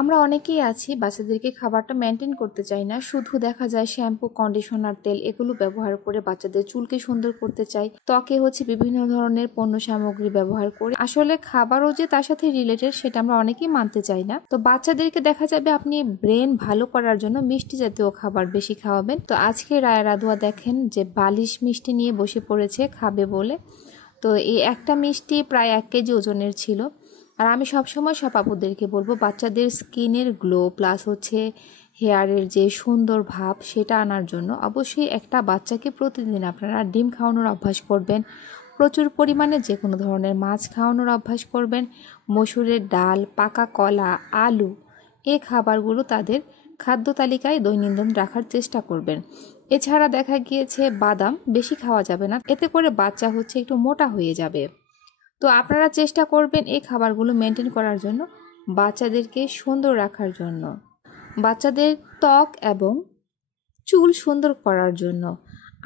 আমরা অনেকেই আছি বাচ্চাদেরকে খাবারটা মেনটেন করতে চাই না, শুধু দেখা যায় শ্যাম্পু, কন্ডিশনার, তেল এগুলো ব্যবহার করে বাচ্চাদের চুলকে সুন্দর করতে চাই। ত্বকে বিভিন্ন ধরনের পণ্য সামগ্রী ব্যবহার করে আসলে খাবারও যে তার সাথে রিলেটেড সেটা আমরা অনেকেই মানতে চাই না। তো বাচ্চাদেরকে দেখা যাবে আপনি ব্রেন ভালো করার জন্য মিষ্টি জাতীয় খাবার বেশি খাওয়াবেন। তো আজকে রায়া রাধুয়া দেখেন যে বালিশ মিষ্টি নিয়ে বসে পড়েছে খাবে বলে। তো এই একটা মিষ্টি প্রায় 1 কেজি ওজনের ছিল। আর আমি সবসময় সব আপুদেরকে বলবো বাচ্চাদের স্কিনের গ্লো প্লাস হেয়ারের যে সুন্দর ভাব সেটা আনার জন্য অবশ্যই একটা বাচ্চাকে প্রতিদিন আপনারা ডিম খাওয়ানোর অভ্যাস করবেন, প্রচুর পরিমাণে যে কোনো ধরনের মাছ খাওয়ানোর অভ্যাস করবেন, মসুরের ডাল, পাকা কলা, আলু এই খাবারগুলো তাদের খাদ্য তালিকায় দৈনন্দিন রাখার চেষ্টা করবেন। এছাড়া দেখা গিয়েছে বাদাম বেশি খাওয়া যাবে না, এতে করে বাচ্চা একটু মোটা হয়ে যাবে। তো আপনারা চেষ্টা করবেন এই খাবারগুলো মেনটেন করার জন্য, বাচ্চাদেরকে সুন্দর রাখার জন্য, বাচ্চাদের ত্বক এবং চুল সুন্দর করার জন্য।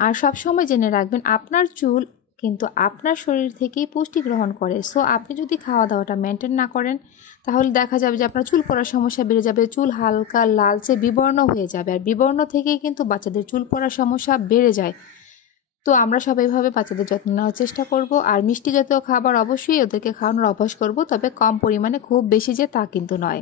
আর সব সময় জেনে রাখবেন আপনার চুল কিন্তু আপনার শরীর থেকেই পুষ্টি গ্রহণ করে। সো আপনি যদি খাওয়া দাওয়াটা মেনটেন না করেন তাহলে দেখা যাবে যে আপনার চুল পড়ার সমস্যা বেড়ে যাবে, চুল হালকা লালচে বিবর্ণ হয়ে যাবে। আর বিবর্ণ থেকেই কিন্তু বাচ্চাদের চুল পড়ার সমস্যা বেড়ে যায়। তো আমরা সবাই এভাবে বাচ্চাদের যত্ন নেওয়ার চেষ্টা করব। আর মিষ্টি জাতীয় খাবার অবশ্যই ওদেরকে খাওয়ানোর অভ্যাস করব, তবে কম পরিমাণে, খুব বেশি যে তা কিন্তু নয়।